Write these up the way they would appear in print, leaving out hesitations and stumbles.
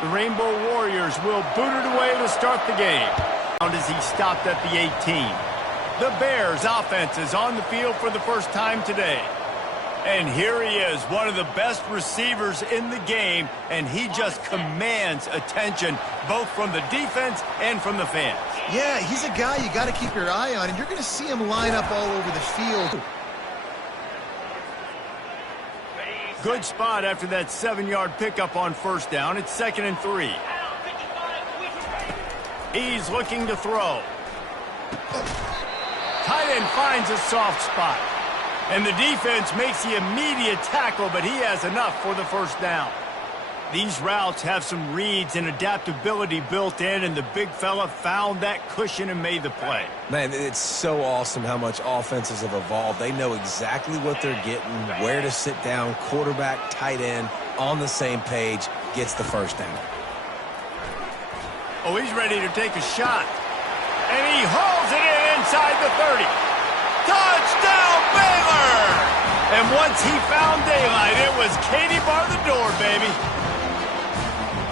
The Rainbow Warriors will boot it away to start the game. As he stopped at the 18. The Bears offense is on the field for the first time today. And here he is, one of the best receivers in the game, and he just commands attention both from the defense and from the fans. Yeah, he's a guy you got to keep your eye on, and you're going to see him line up all over the field. Good spot after that 7-yard pickup on first down. It's 2nd and 3. He's looking to throw. Tight end finds a soft spot. And the defense makes the immediate tackle, but he has enough for the first down. These routes have some reads and adaptability built in, and the big fella found that cushion and made the play. Man, it's so awesome how much offenses have evolved. They know exactly what they're getting, where to sit down, quarterback, tight end, on the same page, gets the first down. Oh, he's ready to take a shot. And he hauls it in inside the 30. Touchdown, Baylor! And once he found daylight, it was Katie bar the door, baby.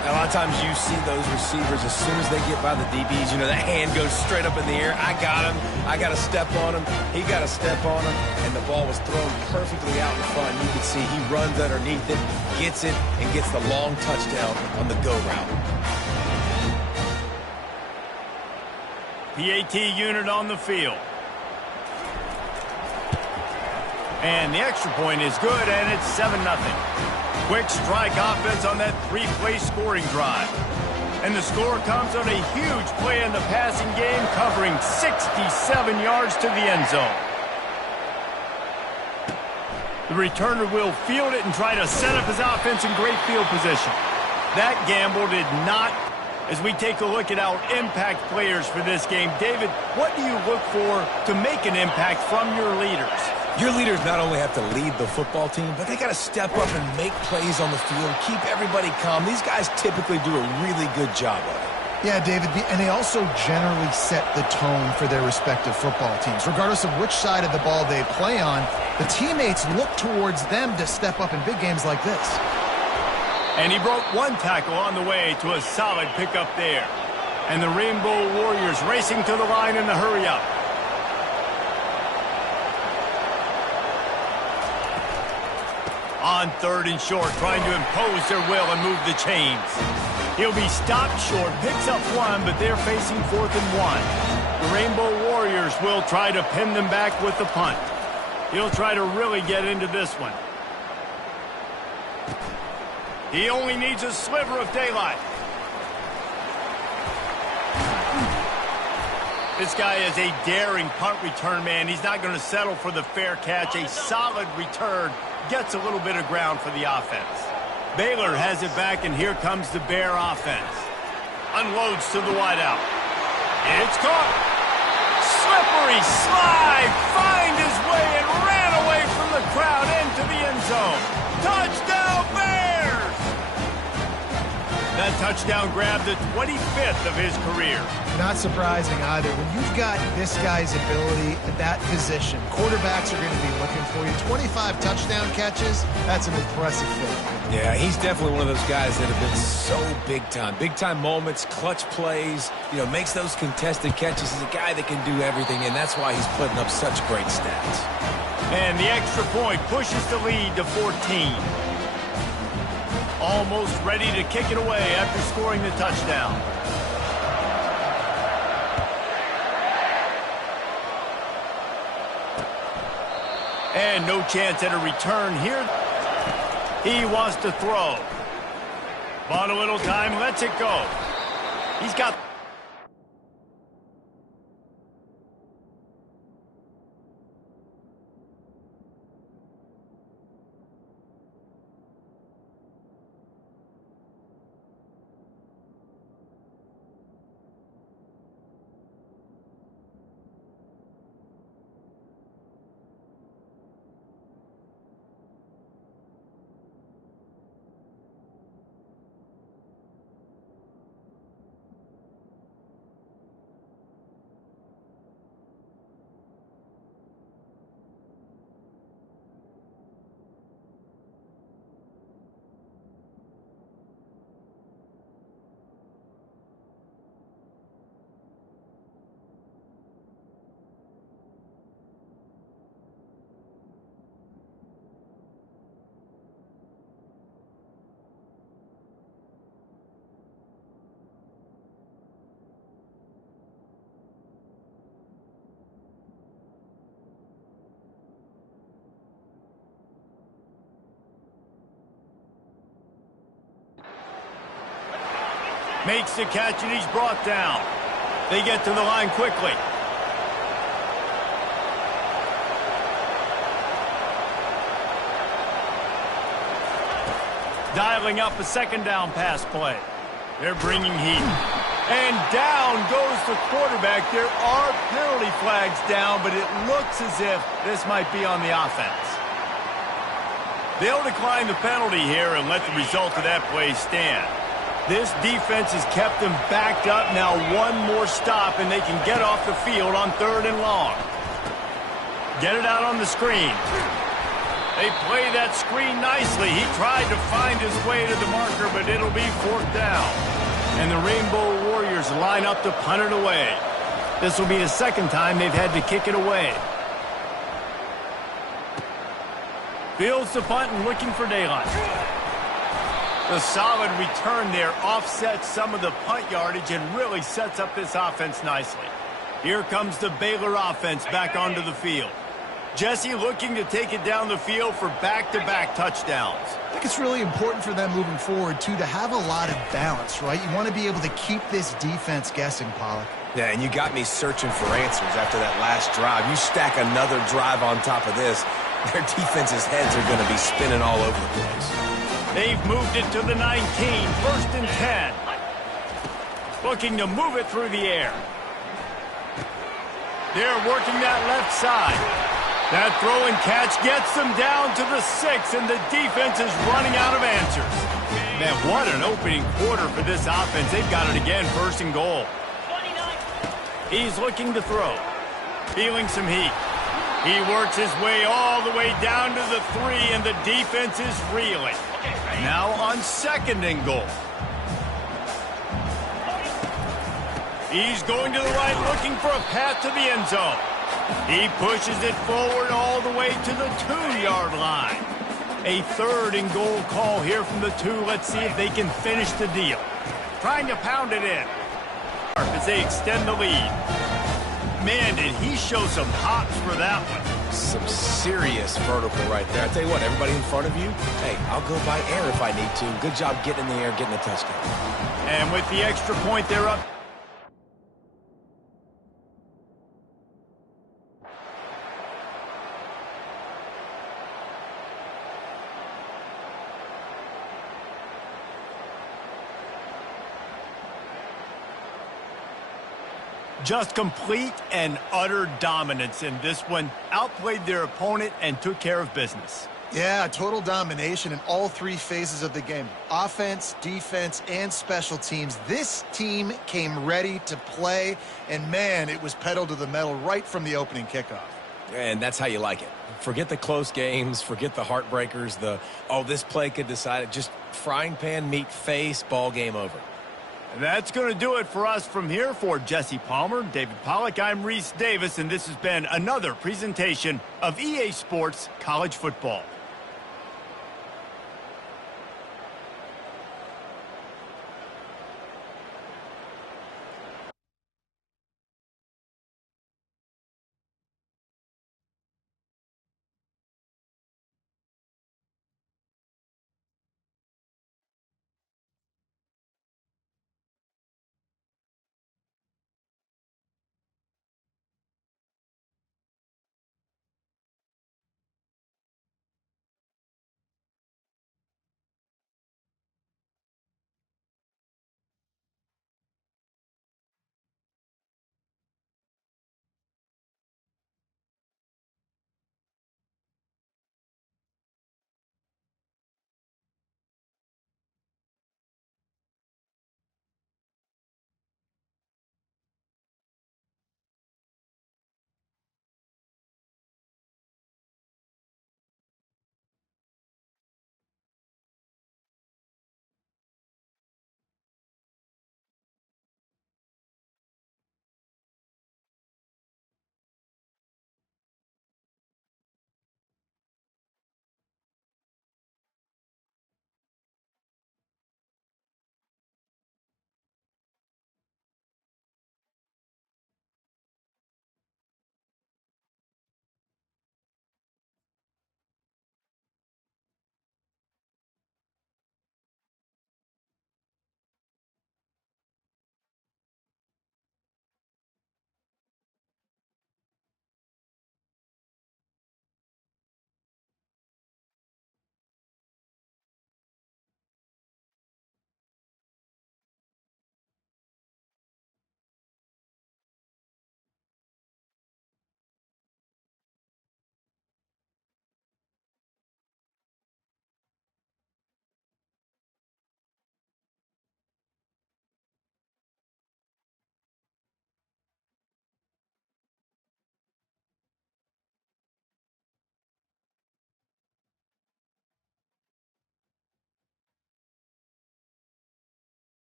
A lot of times you see those receivers, as soon as they get by the DBs, you know, that hand goes straight up in the air. I got him. I got to step on him. He got to step on him. And the ball was thrown perfectly out in front. You can see he runs underneath it, gets it, and gets the long touchdown on the go route. PAT unit on the field. And the extra point is good, and it's 7-0. Quick strike offense on that 3-play scoring drive. And the score comes on a huge play in the passing game, covering 67 yards to the end zone. The returner will field it and try to set up his offense in great field position. That gamble did not. As we take a look at our impact players for this game, David, what do you look for to make an impact from your leaders? Your leaders not only have to lead the football team, but they got to step up and make plays on the field, keep everybody calm. These guys typically do a really good job of it. Yeah, David, and they also generally set the tone for their respective football teams. Regardless of which side of the ball they play on, the teammates look towards them to step up in big games like this. And he broke one tackle on the way to a solid pickup there. And the Rainbow Warriors racing to the line in the hurry-up. On 3rd and short, trying to impose their will and move the chains. He'll be stopped short, picks up 1, but they're facing 4th and 1. The Rainbow Warriors will try to pin them back with the punt. He'll try to really get into this one. He only needs a sliver of daylight. This guy is a daring punt return man. He's not going to settle for the fair catch. A solid return gets a little bit of ground for the offense. Baylor has it back, and here comes the Bear offense. Unloads to the wideout. It's caught. Slippery slide. Find his way and ran away from the crowd into the end zone. Touchdown, Bears! That touchdown grabbed the 25th of his career. Not surprising either. When you've got this guy's ability at that position, quarterbacks are going to be looking for you. 25 touchdown catches, that's an impressive feat. Yeah, he's definitely one of those guys that have been so big time. Big time moments, clutch plays, you know, makes those contested catches. He's a guy that can do everything, and that's why he's putting up such great stats. And the extra point pushes the lead to 14. Almost ready to kick it away after scoring the touchdown. And no chance at a return here. He wants to throw. Bought a little time, lets it go. He's got... Makes the catch, and he's brought down. They get to the line quickly. Dialing up a second down pass play. They're bringing heat. And down goes the quarterback. There are penalty flags down, but it looks as if this might be on the offense. They'll decline the penalty here and let the result of that play stand. This defense has kept them backed up. Now one more stop, and they can get off the field on 3rd and long. Get it out on the screen. They play that screen nicely. He tried to find his way to the marker, but it'll be 4th down. And the Rainbow Warriors line up to punt it away. This will be the second time they've had to kick it away. Fields the punt and looking for daylight. The solid return there offsets some of the punt yardage and really sets up this offense nicely. Here comes the Baylor offense back onto the field. Jesse looking to take it down the field for back-to-back touchdowns. I think it's really important for them moving forward, too, to have a lot of balance, right? You want to be able to keep this defense guessing, Pollack. Yeah, and you got me searching for answers after that last drive. You stack another drive on top of this, their defense's heads are going to be spinning all over the place. They've moved it to the 19, 1st and 10. Looking to move it through the air. They're working that left side. That throw and catch gets them down to the 6, and the defense is running out of answers. Man, what an opening quarter for this offense. They've got it again, 1st and goal. He's looking to throw. Feeling some heat. He works his way all the way down to the 3, and the defense is reeling. Now on 2nd and goal. He's going to the right, looking for a path to the end zone. He pushes it forward all the way to the 2-yard line. A 3rd and goal call here from the 2. Let's see if they can finish the deal. Trying to pound it in as they extend the lead. Man, did he show some hops for that one. Some serious vertical right there. I tell you what, everybody in front of you, hey, I'll go by air if I need to. Good job getting in the air, getting a touchdown. And with the extra point, they're up. Just complete and utter dominance in this one. Outplayed their opponent and took care of business. Yeah, total domination in all 3 phases of the game. Offense, defense, and special teams. This team came ready to play, and man, it was pedal to the metal right from the opening kickoff. And that's how you like it. Forget the close games, forget the heartbreakers, this play could decide it. Just frying pan, meet face, ball game over. That's going to do it for us from here. For Jesse Palmer, David Pollack, I'm Reese Davis, and this has been another presentation of EA Sports College Football.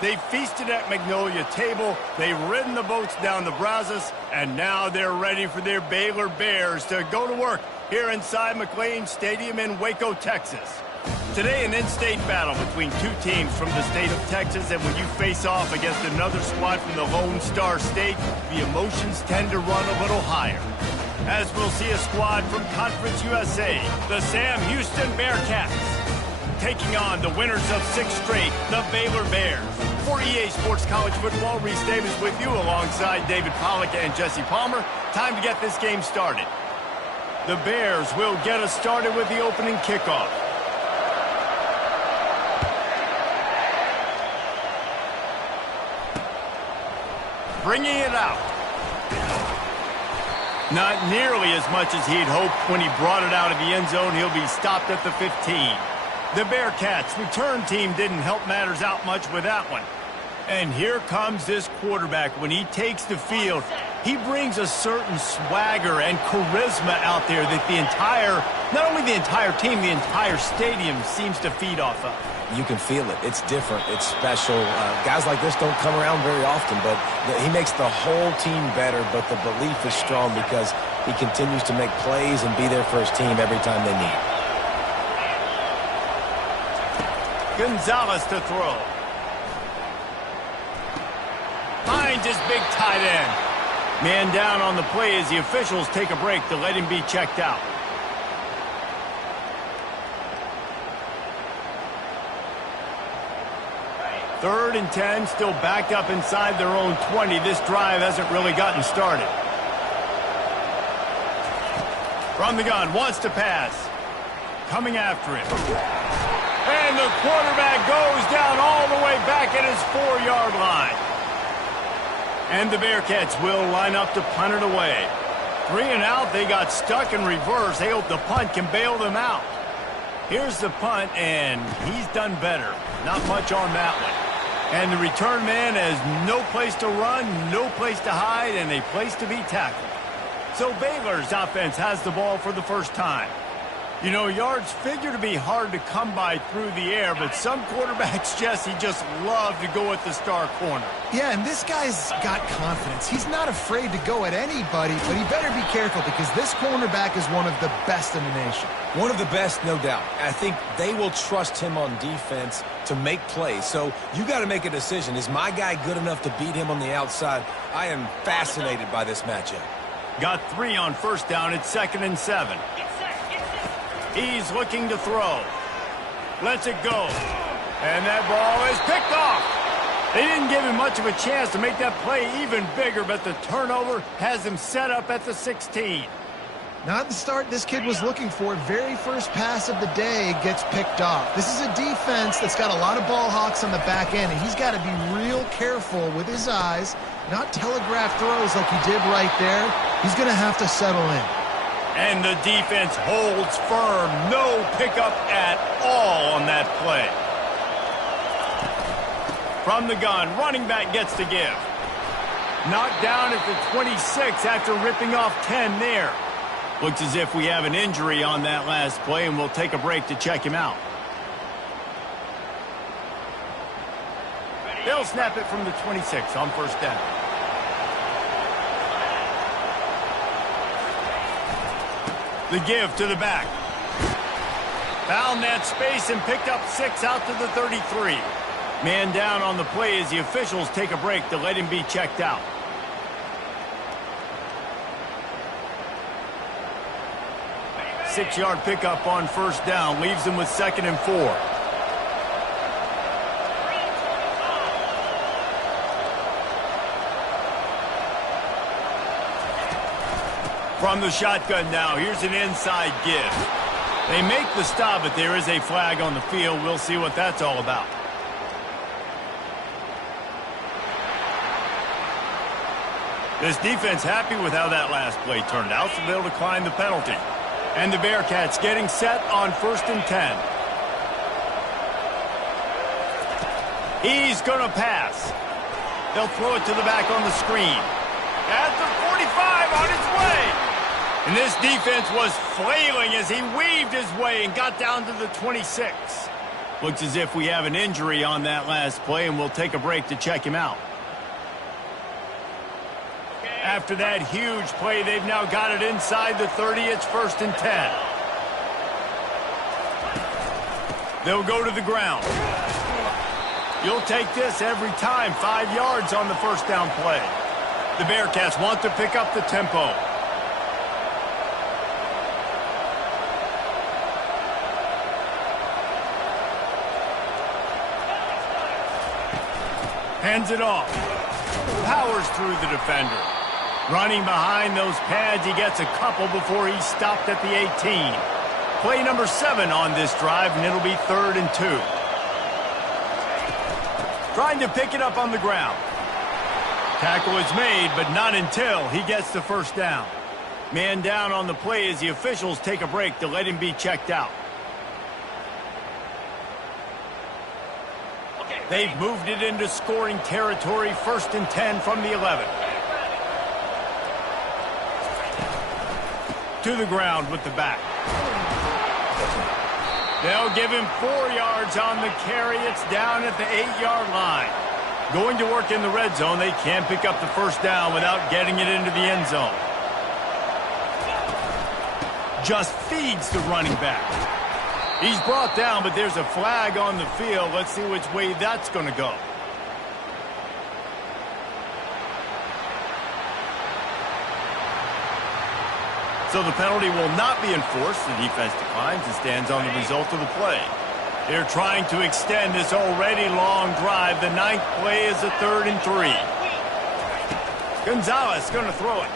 They feasted at Magnolia Table, they've ridden the boats down the Brazos, and now they're ready for their Baylor Bears to go to work here inside McLane Stadium in Waco, Texas. Today, an in-state battle between two teams from the state of Texas, and when you face off against another squad from the Lone Star State, the emotions tend to run a little higher. As we'll see a squad from Conference USA, the Sam Houston Bearcats, taking on the winners of 6 straight, the Baylor Bears. For EA Sports College Football, Reese Davis with you alongside David Pollack and Jesse Palmer. Time to get this game started. The Bears will get us started with the opening kickoff. Bringing it out. Not nearly as much as he'd hoped when he brought it out of the end zone. He'll be stopped at the 15. The Bearcats' return team didn't help matters out much with that one. And here comes this quarterback. When he takes the field, he brings a certain swagger and charisma out there that the entire, not only the entire team, the entire stadium seems to feed off of. You can feel it. It's different. It's special. Guys like this don't come around very often, but he makes the whole team better, but the belief is strong because he continues to make plays and be there for his team every time they need. Gonzalez to throw. Finds his big tight end. Man down on the play as the officials take a break to let him be checked out. Third and 10, still backed up inside their own 20. This drive hasn't really gotten started. From the gun, wants to pass. Coming after him. And the quarterback goes down all the way back at his 4-yard line. And the Bearcats will line up to punt it away. 3 and out, they got stuck in reverse. They hope the punt can bail them out. Here's the punt, and he's done better. Not much on that one. And the return man has no place to run, no place to hide, and a place to be tackled. So Baylor's offense has the ball for the first time. You know, yards figure to be hard to come by through the air, but some quarterbacks, Jesse, just love to go at the star corner. Yeah, and this guy's got confidence. He's not afraid to go at anybody, but he better be careful because this cornerback is one of the best in the nation. One of the best, no doubt. I think they will trust him on defense to make plays. So you got to make a decision. Is my guy good enough to beat him on the outside? I am fascinated by this matchup. Got 3 on first down. It's 2nd and 7. He's looking to throw. Lets it go. And that ball is picked off. They didn't give him much of a chance to make that play even bigger, but the turnover has him set up at the 16. Not the start this kid was looking for. Very first pass of the day gets picked off. This is a defense that's got a lot of ball hawks on the back end, and he's got to be real careful with his eyes, not telegraph throws like he did right there. He's going to have to settle in. And the defense holds firm. No pickup at all on that play. From the gun, running back gets to give. Knocked down at the 26 after ripping off 10 there. Looks as if we have an injury on that last play, and we'll take a break to check him out. They'll snap it from the 26 on first down. The give to the back. Found that space and picked up 6 out to the 33. Man down on the play as the officials take a break to let him be checked out. Six-yard pickup on first down leaves him with 2nd and 4. From the shotgun now, here's an inside give. They make the stop, but there is a flag on the field. We'll see what that's all about. This defense happy with how that last play turned out, so they'll decline the penalty. And the Bearcats getting set on 1st and 10. He's going to pass. They'll throw it to the back on the screen. At the 45 on his way. And this defense was flailing as he weaved his way and got down to the 26. Looks as if we have an injury on that last play, and we'll take a break to check him out. After that huge play, they've now got it inside the 30. It's 1st and 10. They'll go to the ground. You'll take this every time. 5 yards on the first down play. The Bearcats want to pick up the tempo. Hands it off. Powers through the defender. Running behind those pads, he gets a couple before he's stopped at the 18. Play number 7 on this drive, and it'll be 3rd and 2. Trying to pick it up on the ground. Tackle is made, but not until he gets the first down. Man down on the play as the officials take a break to let him be checked out. They've moved it into scoring territory. 1st and 10 from the 11. To the ground with the back. They'll give him 4 yards on the carry. It's down at the 8-yard line. Going to work in the red zone. They can't pick up the first down without getting it into the end zone. Just feeds the running back. He's brought down, but there's a flag on the field. Let's see which way that's going to go. So the penalty will not be enforced. The defense declines and stands on the result of the play. They're trying to extend this already long drive. The 9th play is a 3rd and 3. Gonzalez going to throw it.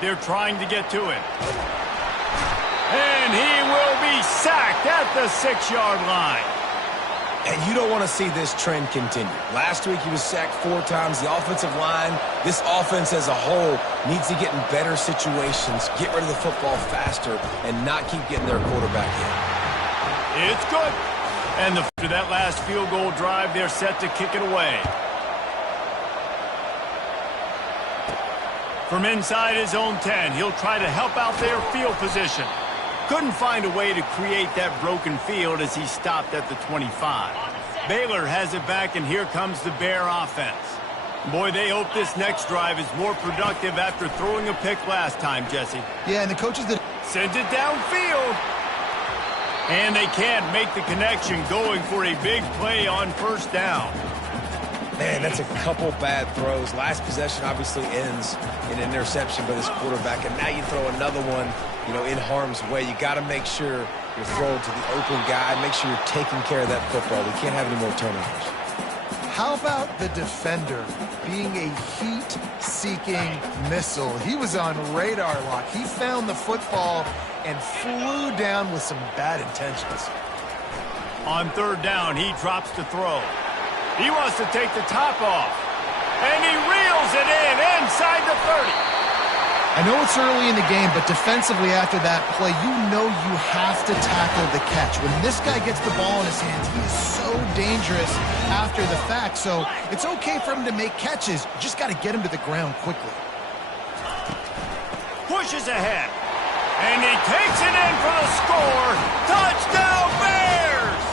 They're trying to get to him. And he will be sacked at the 6-yard line. And you don't want to see this trend continue. Last week he was sacked 4 times. The offensive line, this offense as a whole, needs to get in better situations, get rid of the football faster, and not keep getting their quarterback in. It's good. And after that last field goal drive, they're set to kick it away. From inside his own 10, he'll try to help out their field position. Couldn't find a way to create that broken field as he stopped at the 25. Baylor has it back, and here comes the Bear offense. Boy, they hope this next drive is more productive after throwing a pick last time, Jesse. Yeah, and the coaches that sends it downfield. And they can't make the connection, going for a big play on first down. Man, that's a couple bad throws. Last possession obviously ends in an interception by this quarterback, and now you throw another one, in harm's way. You got to make sure you're throwing to the open guy. Make sure you're taking care of that football. We can't have any more turnovers. How about the defender being a heat-seeking missile? He was on radar lock. He found the football and flew down with some bad intentions. On 3rd down, he drops to throw. He wants to take the top off. And he reels it in inside the 30. I know it's early in the game, but defensively after that play, you have to tackle the catch. When this guy gets the ball in his hands, he is so dangerous after the fact. So it's okay for him to make catches. You just got to get him to the ground quickly. Pushes ahead. And he takes it in for the score. Touchdown, Bears!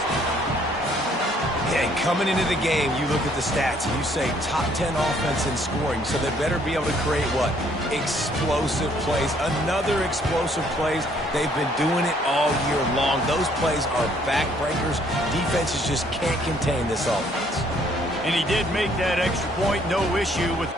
Yeah, coming into the game, you look at the stats and you say top 10 offense in scoring, so they better be able to create what? Explosive plays. Another explosive plays. They've been doing it all year long. Those plays are backbreakers. Defenses just can't contain this offense. And he did make that extra point, no issue with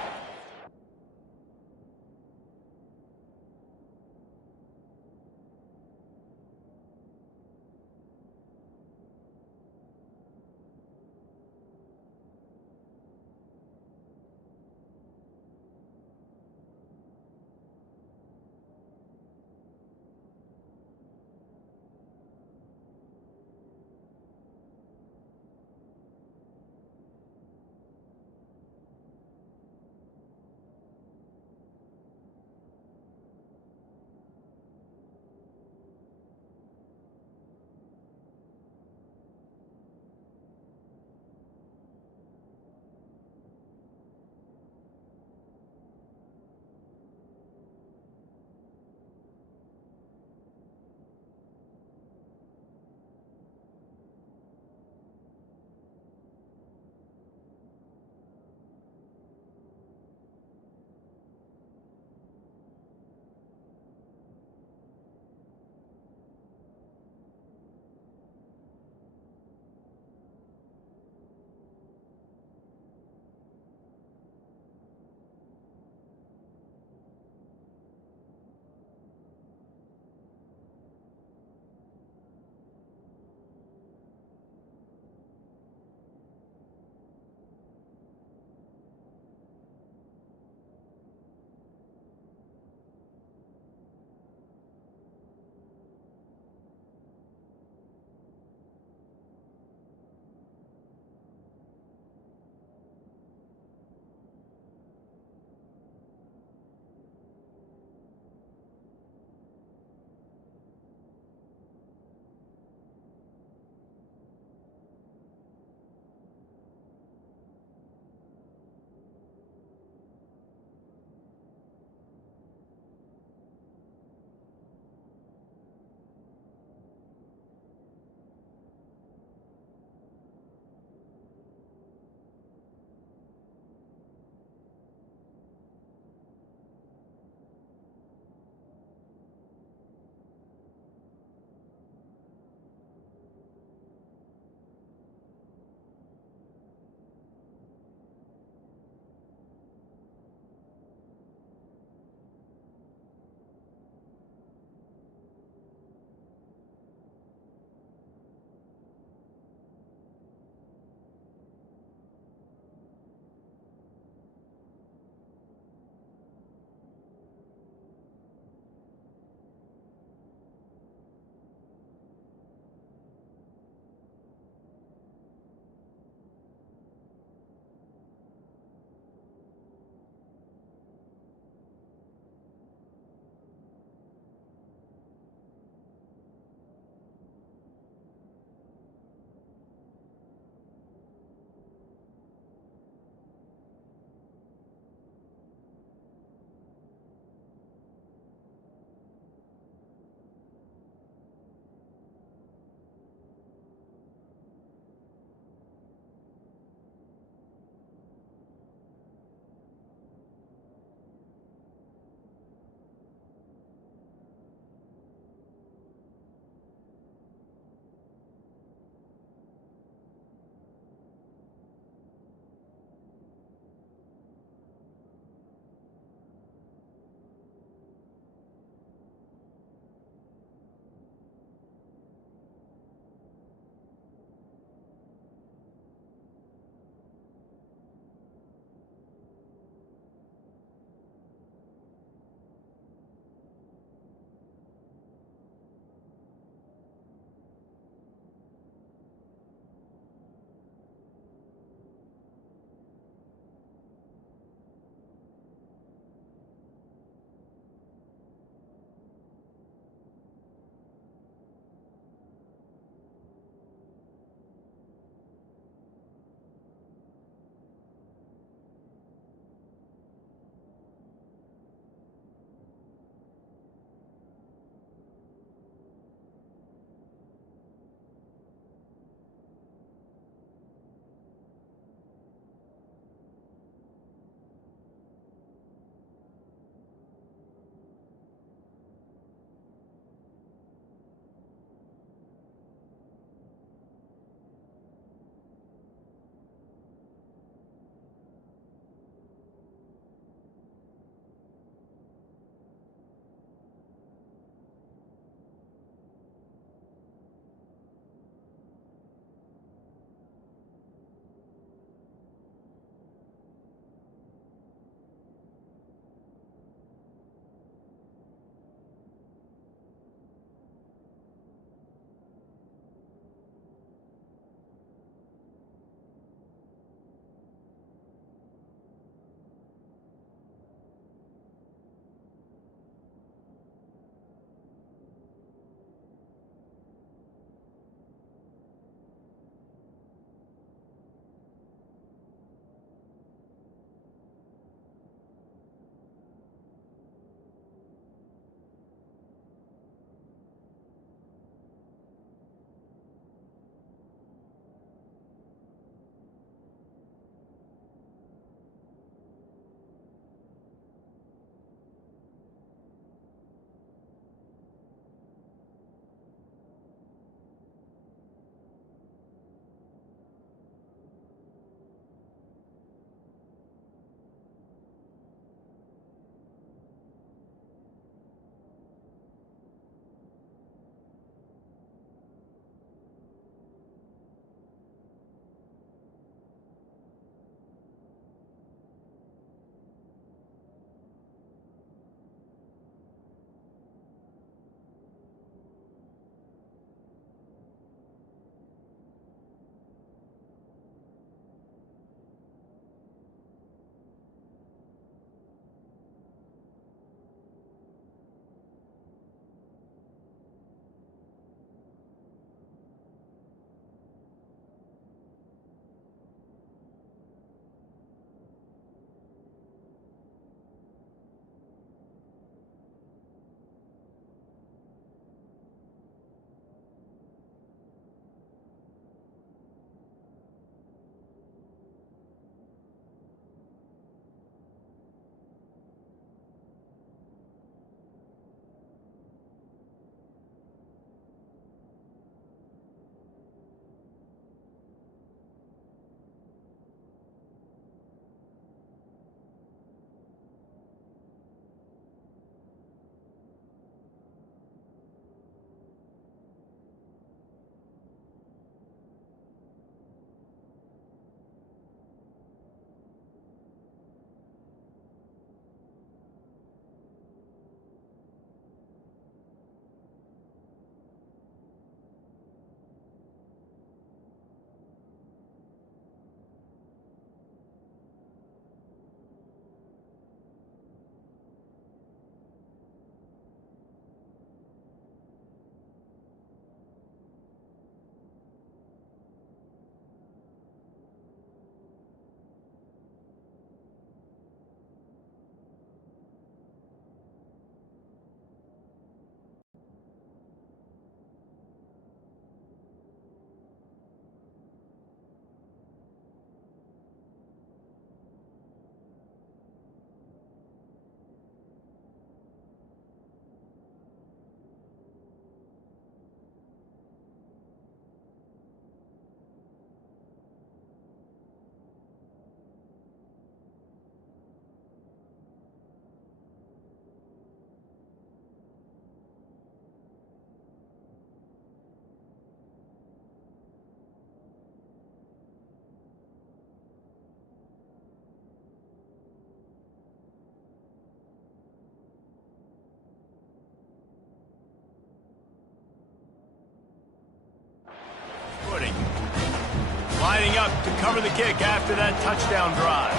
lining up to cover the kick after that touchdown drive.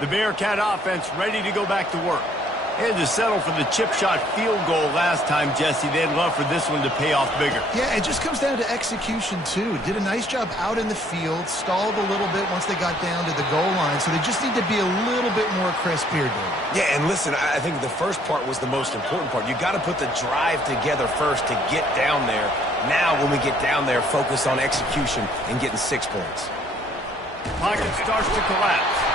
The Bearcat offense ready to go back to work. They had to settle for the chip shot field goal last time, Jesse. They'd love for this one to pay off bigger. Yeah, it just comes down to execution, too. Did a nice job out in the field, stalled a little bit once they got down to the goal line, so they just need to be a little bit more crisp here, Dave. Yeah, and listen, I think the first part was the most important part. You got to put the drive together first to get down there. Now, when we get down there, focus on execution and getting 6 points. Pocket starts to collapse.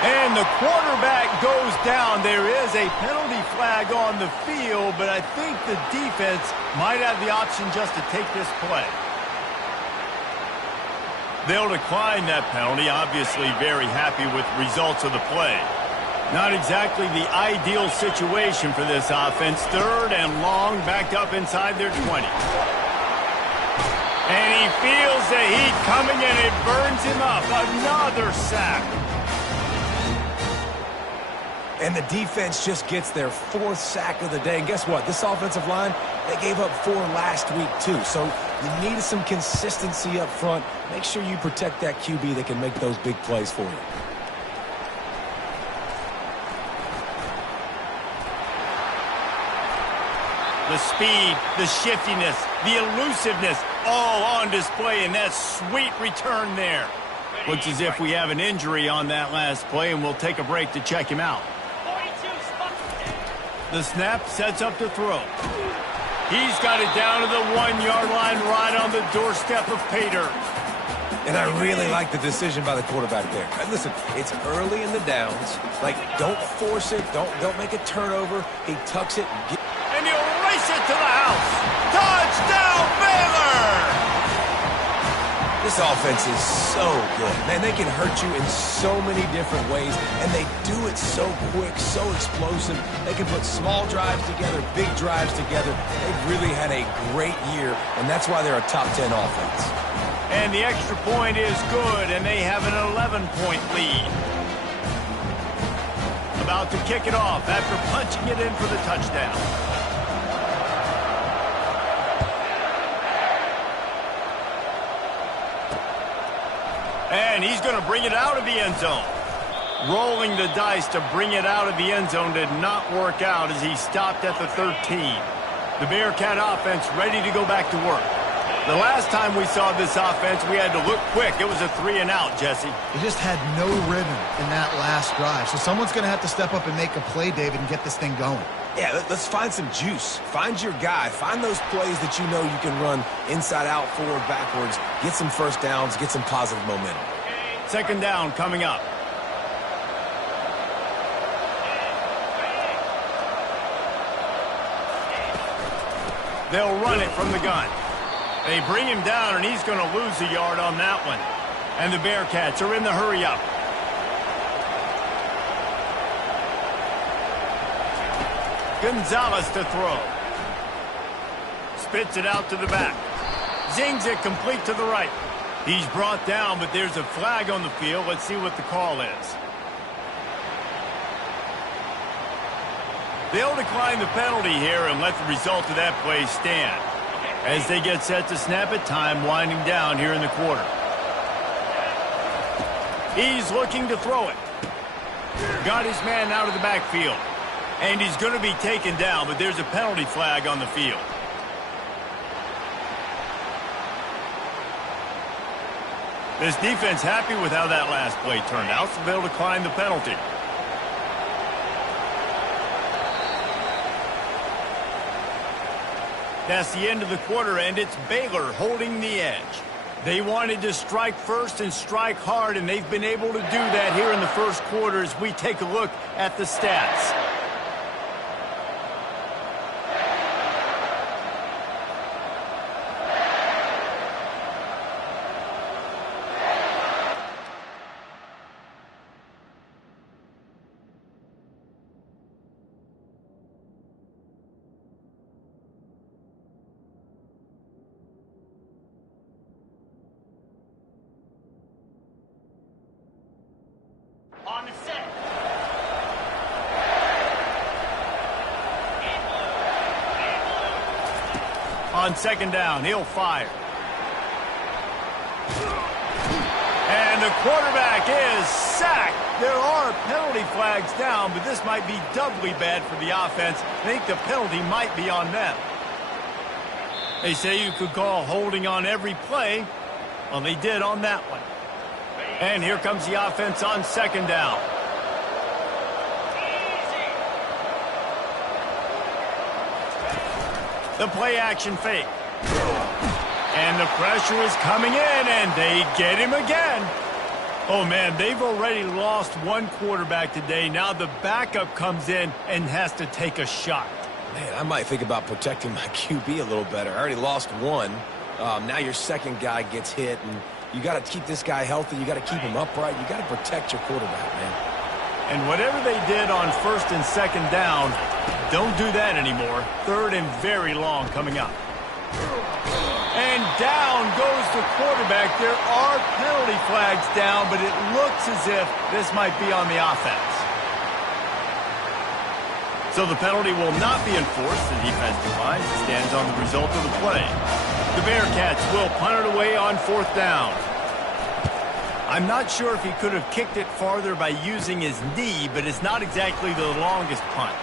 And the quarterback goes down. There is a penalty flag on the field, but I think the defense might have the option just to take this play. They'll decline that penalty, obviously very happy with the results of the play. Not exactly the ideal situation for this offense. 3rd and long, backed up inside their 20. And he feels the heat coming, and it burns him up. Another sack. And the defense just gets their 4th sack of the day. And guess what? This offensive line, they gave up 4 last week, too. So you need some consistency up front. Make sure you protect that QB that can make those big plays for you. The speed, the shiftiness, the elusiveness, all on display in that sweet return there. Looks as if we have an injury on that last play, and we'll take a break to check him out. The snap sets up to throw. He's got it down to the 1-yard line right on the doorstep of Pater. And I really like the decision by the quarterback there. And listen, it's early in the downs. Like, don't force it. Don't make a turnover. He tucks it. And he'll race it to the house. Touchdown, Baylor! This offense is so good. Man, they can hurt you in so many different ways, and they do it so quick, so explosive. They can put small drives together, big drives together. They've really had a great year, and that's why they're a top 10 offense. And the extra point is good, and they have an 11-point lead. About to kick it off after punching it in for the touchdown. And he's going to bring it out of the end zone. Rolling the dice to bring it out of the end zone did not work out as he stopped at the 13. The Bearcat offense ready to go back to work. The last time we saw this offense, we had to look quick. It was a 3-and-out, Jesse. They just had no rhythm in that last drive. So someone's going to have to step up and make a play, David, and get this thing going. Yeah, let's find some juice. Find your guy. Find those plays that you know you can run inside out, forward, backwards. Get some first downs. Get some positive momentum. 2nd down coming up. They'll run it from the gun. They bring him down, and he's going to lose a yard on that one. And the Bearcats are in the hurry-up. Gonzalez to throw. Spits it out to the back. Zings it complete to the right. He's brought down, but there's a flag on the field. Let's see what the call is. They'll decline the penalty here and let the result of that play stand. As they get set to snap it, time winding down here in the quarter. He's looking to throw it. Got his man out of the backfield. And he's going to be taken down, but there's a penalty flag on the field. This defense happy with how that last play turned out, so they'll decline the penalty. That's the end of the quarter, and it's Baylor holding the edge. They wanted to strike first and strike hard, and they've been able to do that here in the first quarter as we take a look at the stats. On the set. On second down, he'll fire. And the quarterback is sacked. There are penalty flags down, but this might be doubly bad for the offense. I think the penalty might be on them. They say you could call holding on every play. Well, they did on that one. And here comes the offense on second down. The play action fake. And the pressure is coming in, and they get him again. Oh, man, they've already lost one quarterback today. Now the backup comes in and has to take a shot. Man, I might think about protecting my QB a little better. I already lost one. Now your second guy gets hit, and you got to keep this guy healthy. You got to keep him upright. You got to protect your quarterback, man. And whatever they did on first and second down, don't do that anymore. Third and very long coming up. And down goes the quarterback. There are penalty flags down, but it looks as if this might be on the offense. So the penalty will not be enforced. The defense declines. It stands on the result of the play. The Bearcats will punt it away on fourth down. I'm not sure if he could have kicked it farther by using his knee, but it's not exactly the longest punt.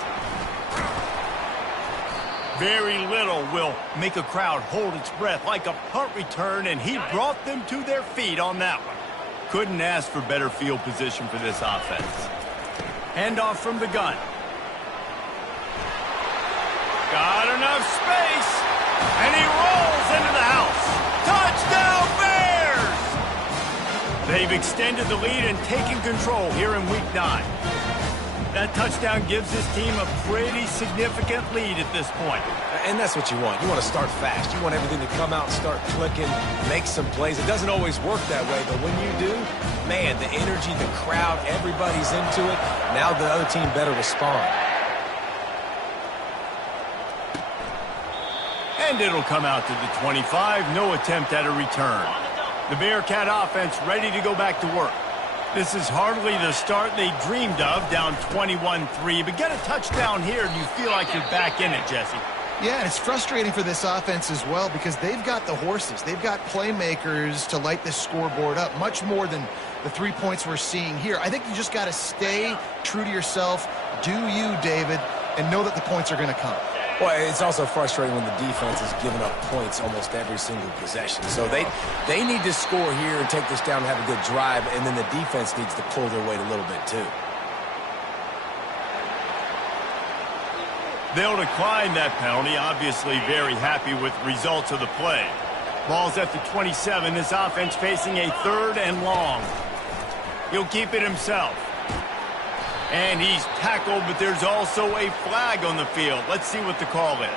Very little will make a crowd hold its breath like a punt return, and he brought them to their feet on that one. Couldn't ask for better field position for this offense. Handoff from the gun. Got enough space, and he rolls into the house. Touchdown, Bears! They've extended the lead and taken control here in Week 9. That touchdown gives this team a pretty significant lead at this point. And that's what you want. You want to start fast. You want everything to come out and start clicking, make some plays. It doesn't always work that way, but when you do, man, the energy, the crowd, everybody's into it. Now the other team better respond. And it'll come out to the 25. No attempt at a return. The Bearcat offense ready to go back to work. This is hardly the start they dreamed of, down 21-3. But get a touchdown here and you feel like you're back in it, Jesse. Yeah, and it's frustrating for this offense as well because they've got the horses. They've got playmakers to light this scoreboard up, much more than the 3 points we're seeing here. I think you just got to stay true to yourself, do you, David, and know that the points are going to come. Well, it's also frustrating when the defense is giving up points almost every single possession. So they need to score here and take this down and have a good drive, and then the defense needs to pull their weight a little bit too. They'll decline that penalty, obviously very happy with the results of the play. Ball's at the 27, this offense facing a third and long. He'll keep it himself. And he's tackled, but there's also a flag on the field. Let's see what the call is.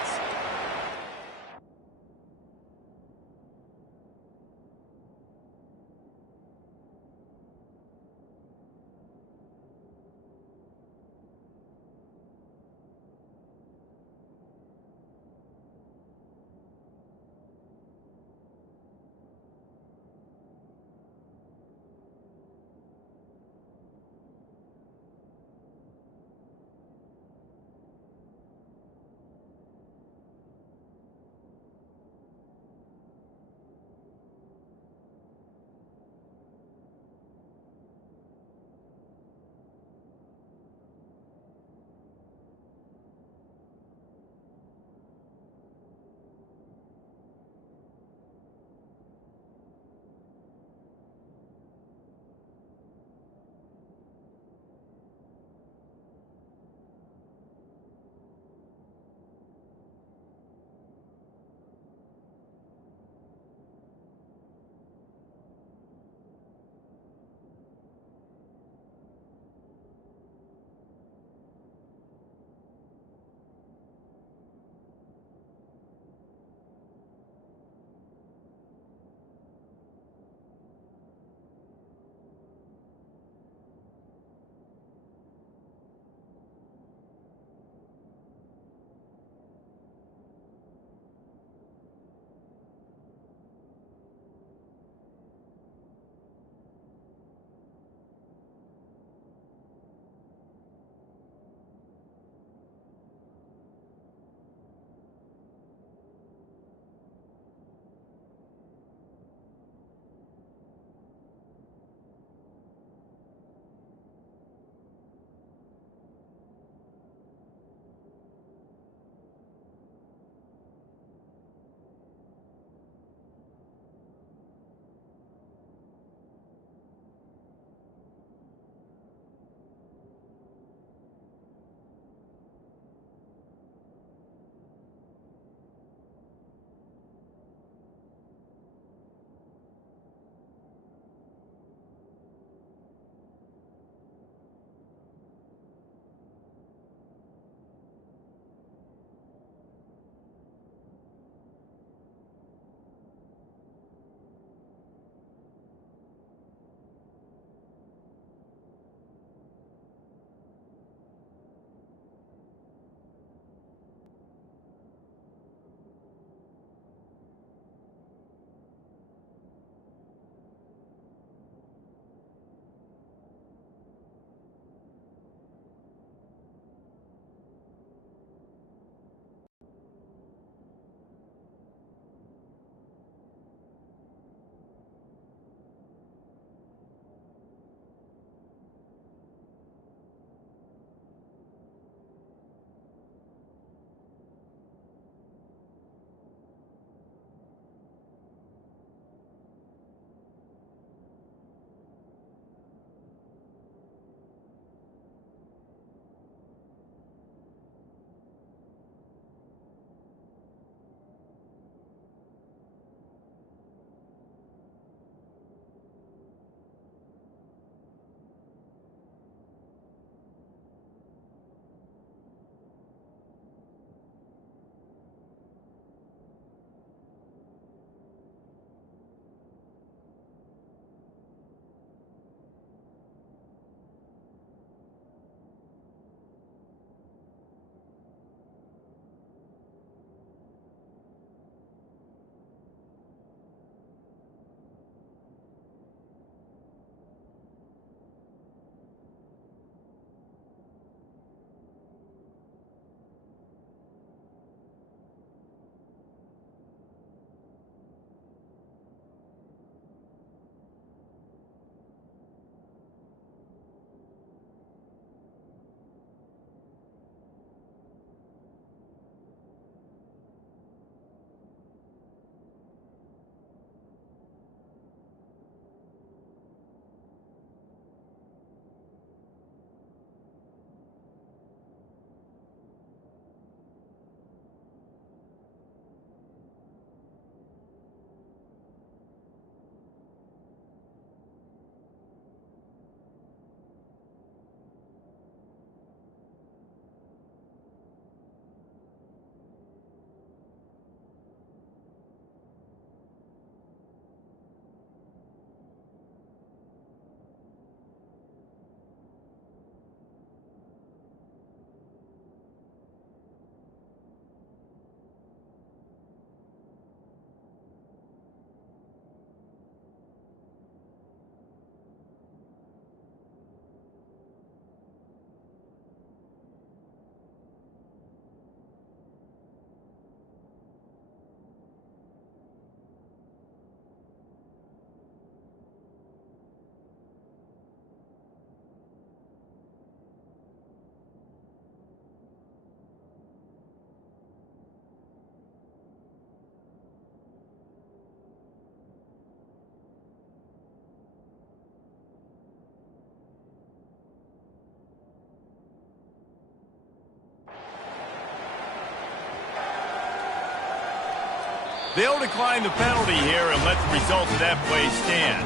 They'll decline the penalty here and let the result of that play stand.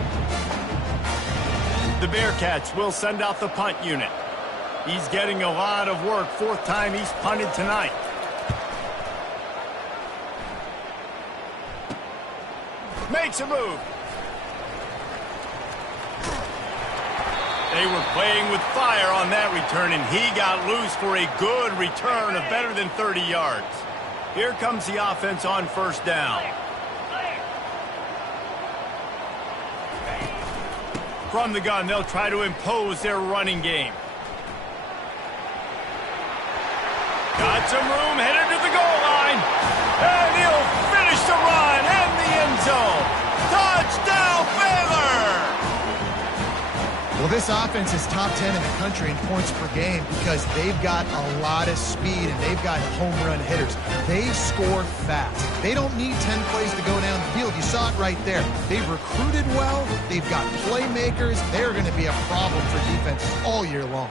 The Bearcats will send out the punt unit. He's getting a lot of work. Fourth time he's punted tonight. Makes a move. They were playing with fire on that return, and he got loose for a good return of better than 30 yards. Here comes the offense on first down. From the gun, they'll try to impose their running game. Got some room, headed to the goal line. And he'll finish the run in the end zone. Touchdown, Baylor! Well, this offense is top 10 in the country in points per game because they've got a lot of speed and they've got home run hitters. They score fast. They don't need 10 plays to go down the field. You saw it right there. They've recruited well. They've got playmakers. They're going to be a problem for defenses all year long.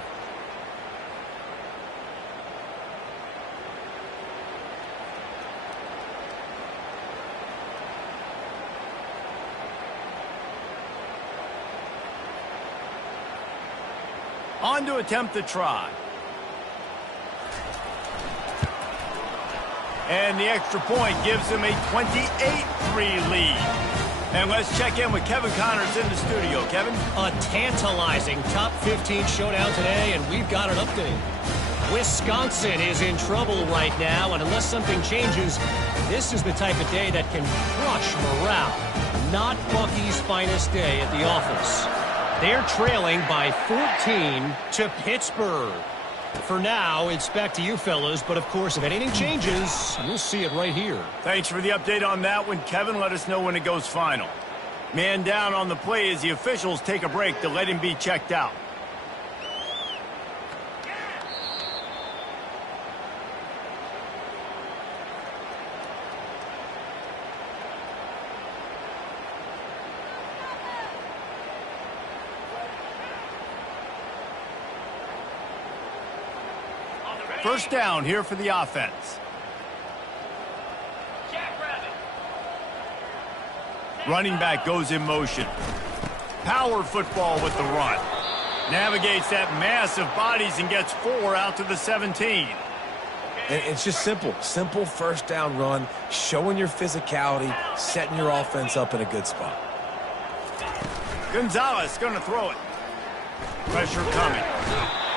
On to attempt the try. And the extra point gives them a 28-3 lead. And let's check in with Kevin Connors in the studio. Kevin? A tantalizing top 15 showdown today, and we've got an update. Wisconsin is in trouble right now, and unless something changes, this is the type of day that can crush morale. Not Bucky's finest day at the office. They're trailing by 14 to Pittsburgh. For now, it's back to you fellas, but of course, if anything changes, you'll see it right here. Thanks for the update on that one, Kevin. Let us know when it goes final. Man down on the play as the officials take a break to let him be checked out. First down here for the offense. Running back goes in motion. Power football with the run. Navigates that mass of bodies and gets 4 out to the 17. And it's just simple. Simple first down run, showing your physicality, setting your offense up in a good spot. Gonzalez going to throw it. Pressure coming.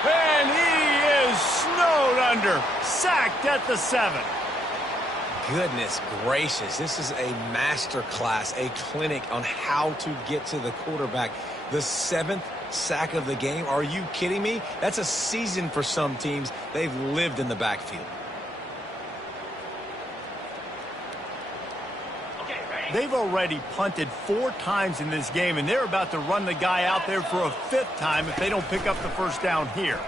And he is snowed under. Sacked at the 7. Goodness gracious. This is a master class, a clinic on how to get to the quarterback. The 7th sack of the game. Are you kidding me? That's a season for some teams. They've lived in the backfield. They've already punted 4 times in this game, and they're about to run the guy out there for a 5th time if they don't pick up the first down here.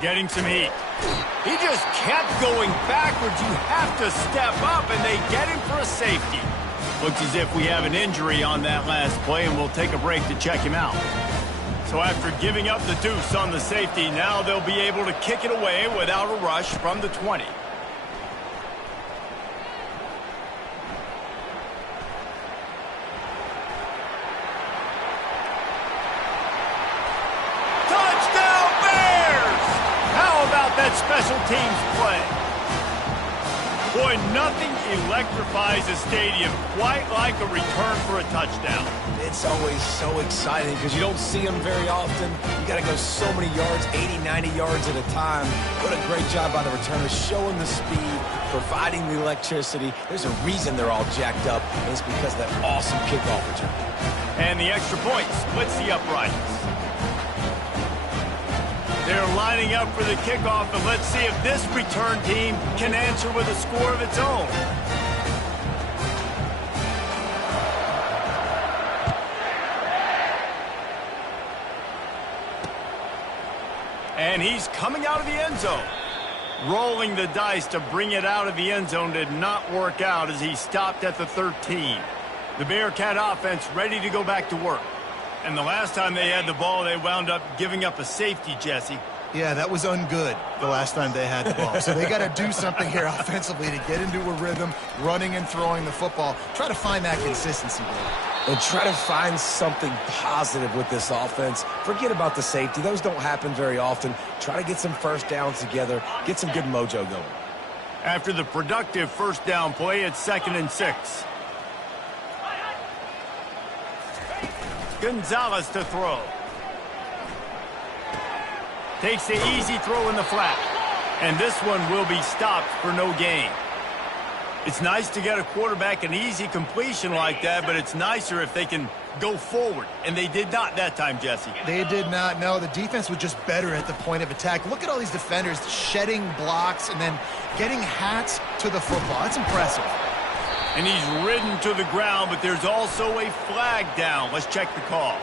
Getting some heat. He just kept going backwards. You have to step up, and they get him for a safety. Looks as if we have an injury on that last play, and we'll take a break to check him out. So after giving up the deuce on the safety, now they'll be able to kick it away without a rush from the 20. That special teams play. Boy, nothing electrifies a stadium quite like a return for a touchdown. It's always so exciting because you don't see them very often. You got to go so many yards, 80, 90 yards at a time. What a great job by the returners, showing the speed, providing the electricity. There's a reason they're all jacked up, and it's because of that awesome kickoff return. And the extra point splits the uprights. They're lining up for the kickoff, and let's see if this return team can answer with a score of its own. And he's coming out of the end zone. Rolling the dice to bring it out of the end zone did not work out as he stopped at the 13. The Bearcat offense ready to go back to work. And the last time they had the ball, they wound up giving up a safety, Jesse. Yeah, that was ungood the last time they had the ball. So they got to do something here offensively to get into a rhythm, running and throwing the football. Try to find that consistency, Dave. And try to find something positive with this offense. Forget about the safety. Those don't happen very often. Try to get some first downs together. Get some good mojo going. After the productive first down play, it's 2nd and 6. Gonzalez to throw. Takes the easy throw in the flat. And this one will be stopped for no gain. It's nice to get a quarterback an easy completion like that, but it's nicer if they can go forward. And they did not that time, Jesse. They did not. No, the defense was just better at the point of attack. Look at all these defenders shedding blocks and then getting hats to the football. That's impressive. And he's ridden to the ground, but there's also a flag down. Let's check the call.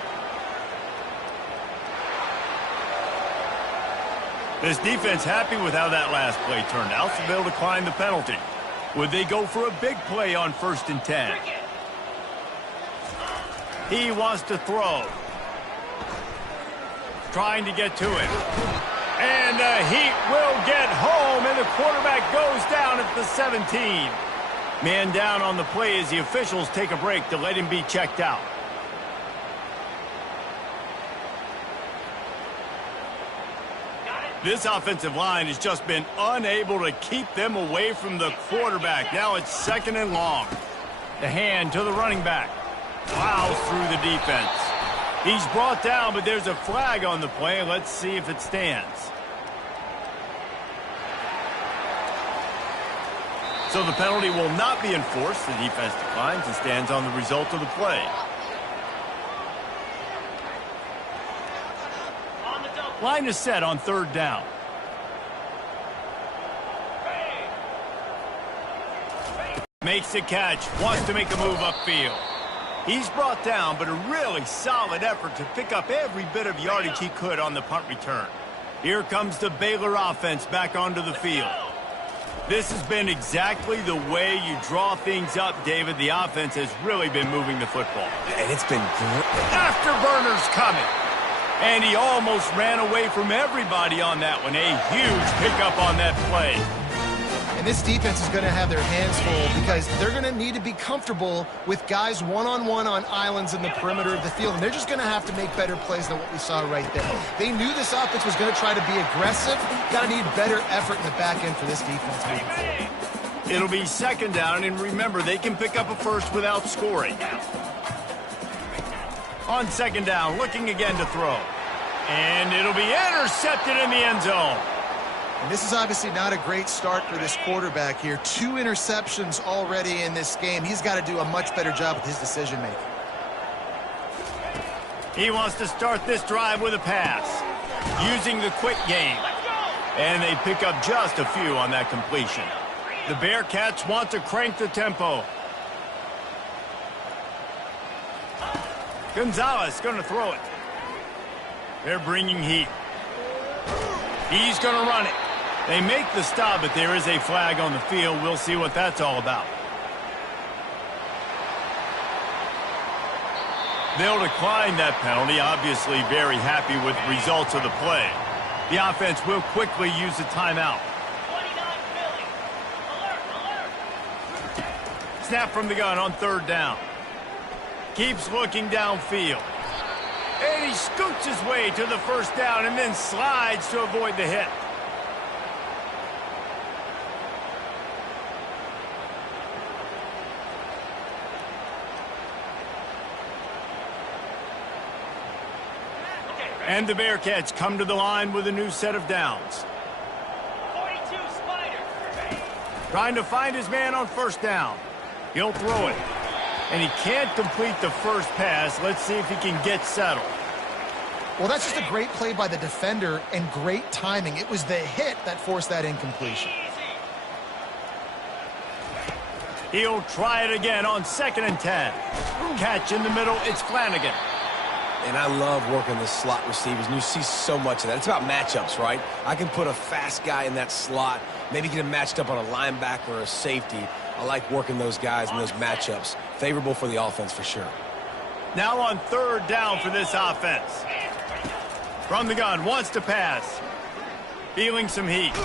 This defense happy with how that last play turned out, so they'll decline the penalty. Would they go for a big play on 1st and 10? He wants to throw. Trying to get to it. And the Heat will get home, and the quarterback goes down at the 17. Man down on the play as the officials take a break to let him be checked out. This offensive line has just been unable to keep them away from the quarterback. Now it's 2nd and long. The hand to the running back. Plows through the defense. He's brought down, but there's a flag on the play. Let's see if it stands. So the penalty will not be enforced. The defense declines and stands on the result of the play. Line is set on 3rd down. Makes the catch. Wants to make a move upfield. He's brought down, but a really solid effort to pick up every bit of yardage he could on the punt return. Here comes the Baylor offense back onto the field. This has been exactly the way you draw things up, David. The offense has really been moving the football. And it's been great. Afterburners coming. And he almost ran away from everybody on that one. A huge pickup on that play. And this defense is going to have their hands full because they're going to need to be comfortable with guys one-on-one on islands in the perimeter of the field. And they're just going to have to make better plays than what we saw right there. They knew this offense was going to try to be aggressive. Got to need better effort in the back end for this defense moving forward. It'll be 2nd down, and remember, they can pick up a first without scoring. On 2nd down, looking again to throw. And it'll be intercepted in the end zone. And this is obviously not a great start for this quarterback here. 2 interceptions already in this game. He's got to do a much better job with his decision-making. He wants to start this drive with a pass, using the quick game. And they pick up just a few on that completion. The Bearcats want to crank the tempo. Gonzalez going to throw it. They're bringing heat. He's going to run it. They make the stop, but there is a flag on the field. We'll see what that's all about. They'll decline that penalty, obviously very happy with the results of the play. The offense will quickly use the timeout. Snap from the gun on 3rd down. Keeps looking downfield. And he scoots his way to the 1st down and then slides to avoid the hit. And the Bearcats come to the line with a new set of downs. 42 Spider. Trying to find his man on 1st down. He'll throw it. And he can't complete the first pass. Let's see if he can get settled. Well, that's just a great play by the defender and great timing. It was the hit that forced that incompletion. He'll try it again on 2nd and 10. Catch in the middle. It's Flanagan. And I love working the slot receivers, and you see so much of that. It's about matchups, right? I can put a fast guy in that slot, maybe get him matched up on a linebacker or a safety. I like working those guys in those matchups. Favorable for the offense for sure. Now on 3rd down for this offense. From the gun, wants to pass. feeling some heat.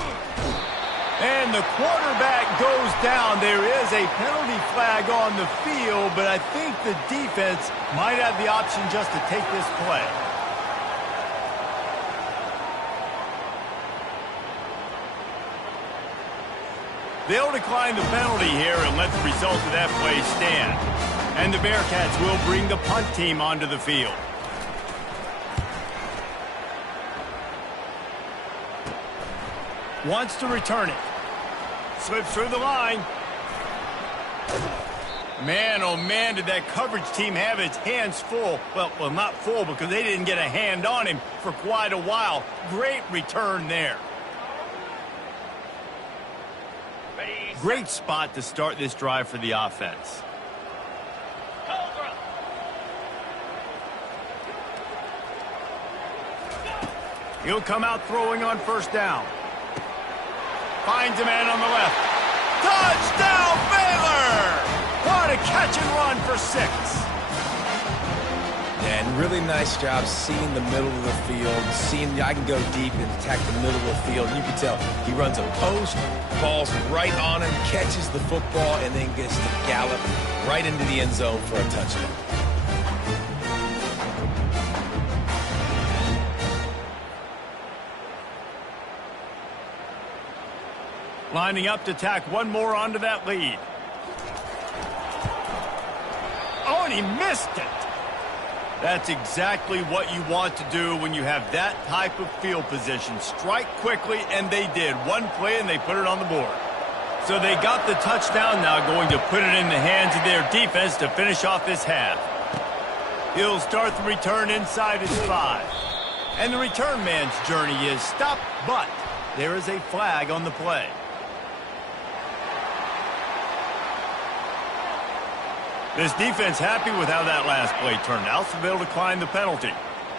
And the quarterback goes down. There is a penalty flag on the field, but I think the defense might have the option just to take this play. They'll decline the penalty here and let the result of that play stand. And the Bearcats will bring the punt team onto the field. Wants to return it. Slips through the line. Man, oh man, did that coverage team have its hands full. Well, not full because they didn't get a hand on him for quite a while. Great return there. Great spot to start this drive for the offense. He'll come out throwing on first down. Finds a man on the left. Touchdown, Baylor! What a catch and run for 6. And really nice job seeing the middle of the field, seeing I can go deep and attack the middle of the field. You can tell he runs a post, ball's right on him, catches the football, and then gets to gallop right into the end zone for a touchdown. Lining up to tack one more onto that lead. Oh, and he missed it. That's exactly what you want to do when you have that type of field position. Strike quickly, and they did. One play, and they put it on the board. So they got the touchdown now, going to put it in the hands of their defense to finish off this half. He'll start the return inside his 5. And the return man's journey is stop, but there is a flag on the play. This defense happy with how that last play turned out, so they'll decline the penalty.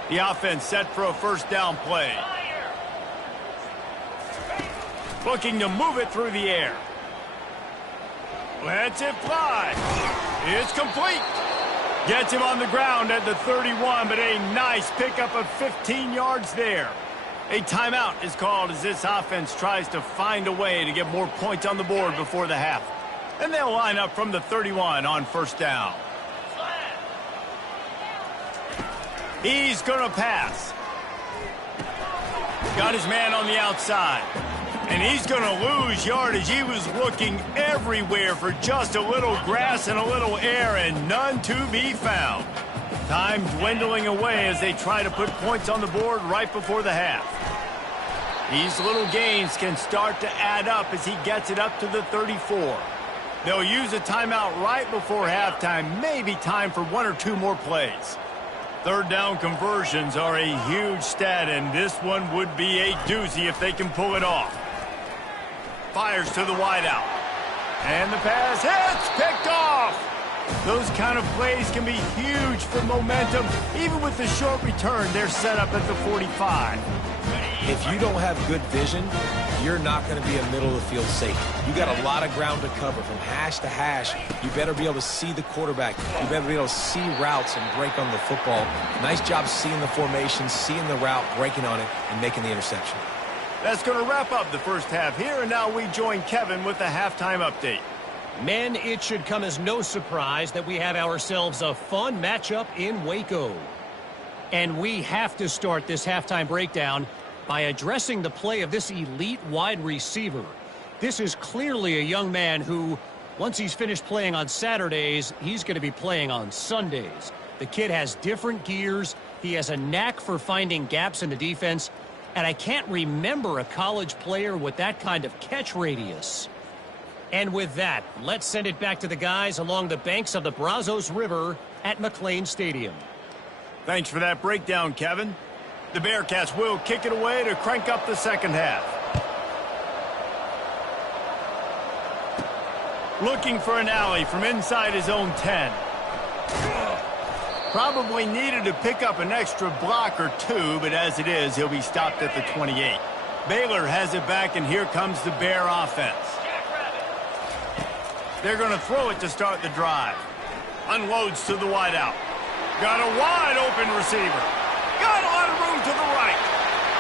The offense set for a first down play. Looking to move it through the air. Lets it fly. It's complete. Gets him on the ground at the 31, but a nice pickup of 15 yards there. A timeout is called as this offense tries to find a way to get more points on the board before the half. And they'll line up from the 31 on first down. He's going to pass. Got his man on the outside. And he's going to lose yardage. He was looking everywhere for just a little grass and a little air, and none to be found. Time dwindling away as they try to put points on the board right before the half. These little gains can start to add up as he gets it up to the 34. They'll use a timeout right before halftime, maybe time for 1 or 2 more plays. Third down conversions are a huge stat, and this one would be a doozy if they can pull it off. Fires to the wideout. And the pass hits, picked off. Those kind of plays can be huge for momentum. Even with the short return, they're set up at the 45. If you don't have good vision, you're not going to be a middle-of-the-field safety. You got a lot of ground to cover from hash to hash. You better be able to see the quarterback. You better be able to see routes and break on the football. Nice job seeing the formation, seeing the route, breaking on it, and making the interception. That's going to wrap up the first half here, and now we join Kevin with the halftime update. Men, it should come as no surprise that we have ourselves a fun matchup in Waco. And we have to start this halftime breakdown by addressing the play of this elite wide receiver. This is clearly a young man who, once he's finished playing on Saturdays, he's going to be playing on Sundays. The kid has different gears. He has a knack for finding gaps in the defense. And I can't remember a college player with that kind of catch radius. And with that, let's send it back to the guys along the banks of the Brazos River at McLean Stadium. Thanks for that breakdown, Kevin. The Bearcats will kick it away to crank up the second half. Looking for an alley from inside his own 10. Probably needed to pick up an extra block or 2, but as it is, he'll be stopped at the 28. Baylor has it back, and here comes the Bear offense. They're going to throw it to start the drive. Unloads to the wideout. Got a wide open receiver. Got a lot of room to the right.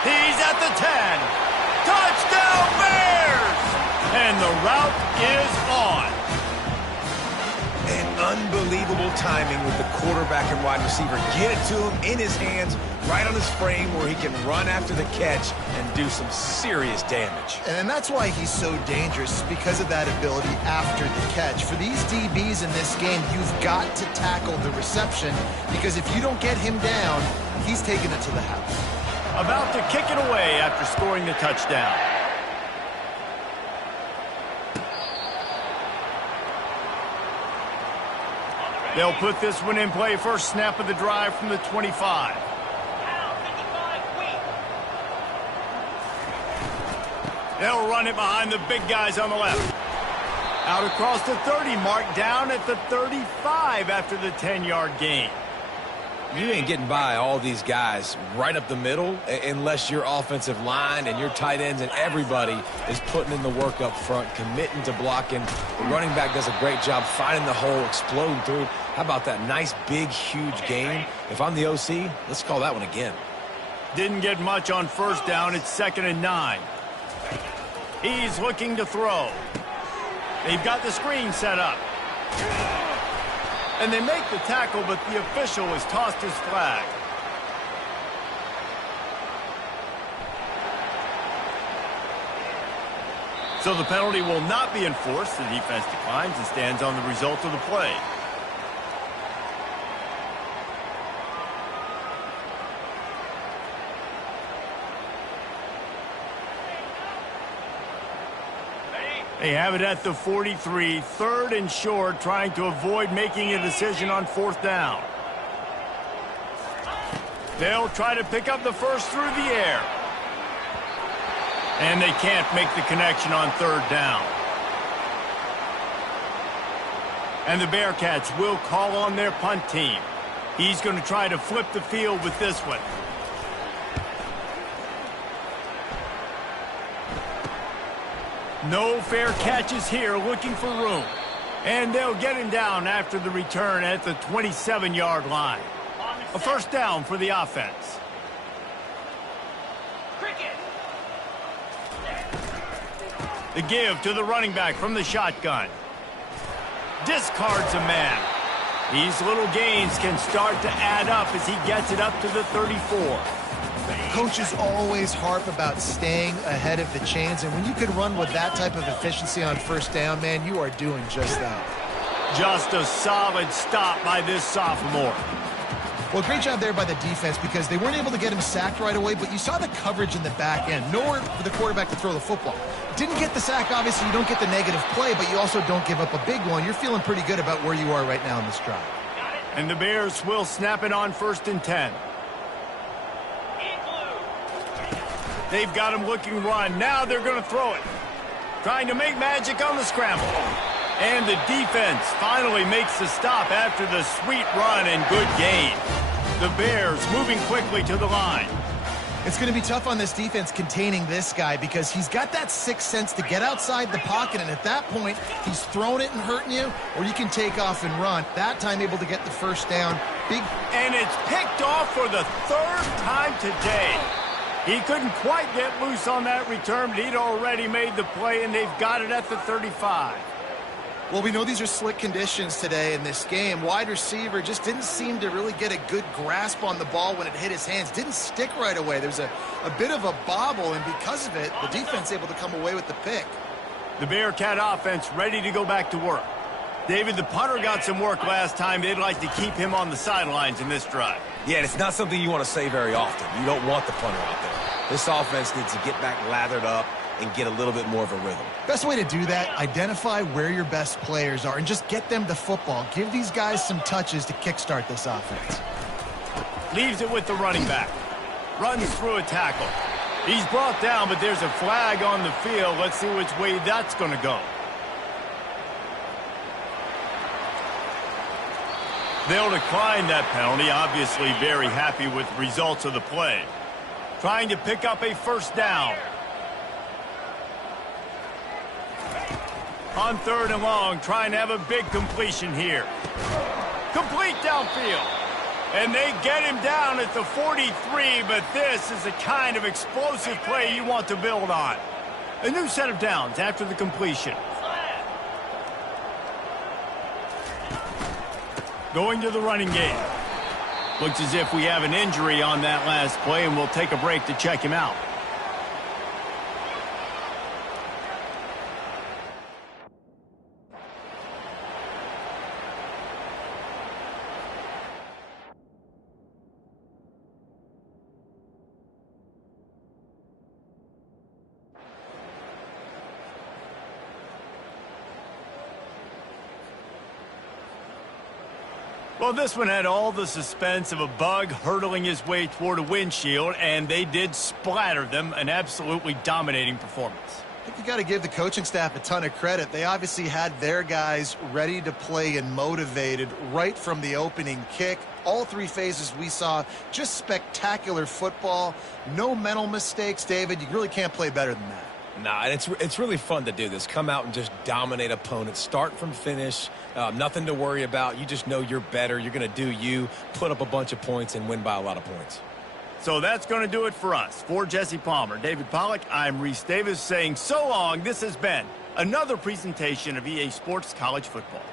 He's at the 10. Touchdown Bears! And the route is on. And unbelievable timing with the quarterback and wide receiver. Get it to him in his hands, right on his frame where he can run after the catch and do some serious damage. And that's why he's so dangerous, because of that ability after the catch. For these DBs in this game, you've got to tackle the reception, because if you don't get him down, he's taking it to the house. About to kick it away after scoring the touchdown. They'll put this one in play. First snap of the drive from the 25. They'll run it behind the big guys on the left. Out across the 30, marked down at the 35 after the 10-yard gain. You ain't getting by all these guys right up the middle unless your offensive line and your tight ends and everybody is putting in the work up front, committing to blocking. The running back does a great job finding the hole, exploding through. How about that nice, big, huge gain? If I'm the OC, let's call that one again. Didn't get much on first down. It's 2nd and 9. He's looking to throw. They've got the screen set up. And they make the tackle, but the official has tossed his flag. So the penalty will not be enforced. The defense declines and stands on the result of the play. They have it at the 43, 3rd and short, trying to avoid making a decision on 4th down. They'll try to pick up the first through the air. And they can't make the connection on 3rd down. And the Bearcats will call on their punt team. He's going to try to flip the field with this one. No fair catches here, looking for room. And they'll get him down after the return at the 27-yard line. A first down for the offense. The give to the running back from the shotgun. Discards a man. These little gains can start to add up as he gets it up to the 34. Coaches always harp about staying ahead of the chains, and when you can run with that type of efficiency on first down, man, you are doing just that. Just a solid stop by this sophomore. Well, great job there by the defense, because they weren't able to get him sacked right away, but you saw the coverage in the back end. Nowhere for the quarterback to throw the football. Didn't get the sack, obviously. You don't get the negative play, but you also don't give up a big one. You're feeling pretty good about where you are right now in this drive. And the Bears will snap it on 1st and 10. They've got him looking run. Now they're going to throw it. Trying to make magic on the scramble. And the defense finally makes the stop after the sweet run and good gain. The Bears moving quickly to the line. It's going to be tough on this defense containing this guy, because he's got that sixth sense to get outside the pocket, and at that point, he's throwing it and hurting you, or you can take off and run. That time able to get the first down. Big. And it's picked off for the 3rd time today. He couldn't quite get loose on that return, but he'd already made the play, and they've got it at the 35. Well, we know these are slick conditions today in this game. Wide receiver just didn't seem to really get a good grasp on the ball when it hit his hands. Didn't stick right away. There's a bit of a bobble, and because of it, the defense able to come away with the pick. The Bearcat offense ready to go back to work. David, the punter got some work last time. They'd like to keep him on the sidelines in this drive. Yeah, and it's not something you want to say very often. You don't want the punter out there. This offense needs to get back lathered up and get a little bit more of a rhythm. Best way to do that, identify where your best players are and just get them the football. Give these guys some touches to kickstart this offense. Leaves it with the running back. Runs through a tackle. He's brought down, but there's a flag on the field. Let's see which way that's going to go. They'll decline that penalty, obviously very happy with the results of the play. Trying to pick up a first down. On 3rd and long, trying to have a big completion here. Complete downfield. And they get him down at the 43, but this is the kind of explosive play you want to build on. A new set of downs after the completion. Going to the running game. Looks as if we have an injury on that last play, and we'll take a break to check him out. Well, this one had all the suspense of a bug hurtling his way toward a windshield, and they did splatter them. An absolutely dominating performance. I think you got to give the coaching staff a ton of credit. They obviously had their guys ready to play and motivated right from the opening kick. All three phases we saw just spectacular football. No mental mistakes, David. You really can't play better than that. Nah, and it's really fun to do this. Come out and just dominate opponents. Start from finish. Nothing to worry about. You just know you're better. You're going to do you, put up a bunch of points, and win by a lot of points. So that's going to do it for us. For Jesse Palmer, David Pollack, I'm Reese Davis saying so long. This has been another presentation of EA Sports College Football.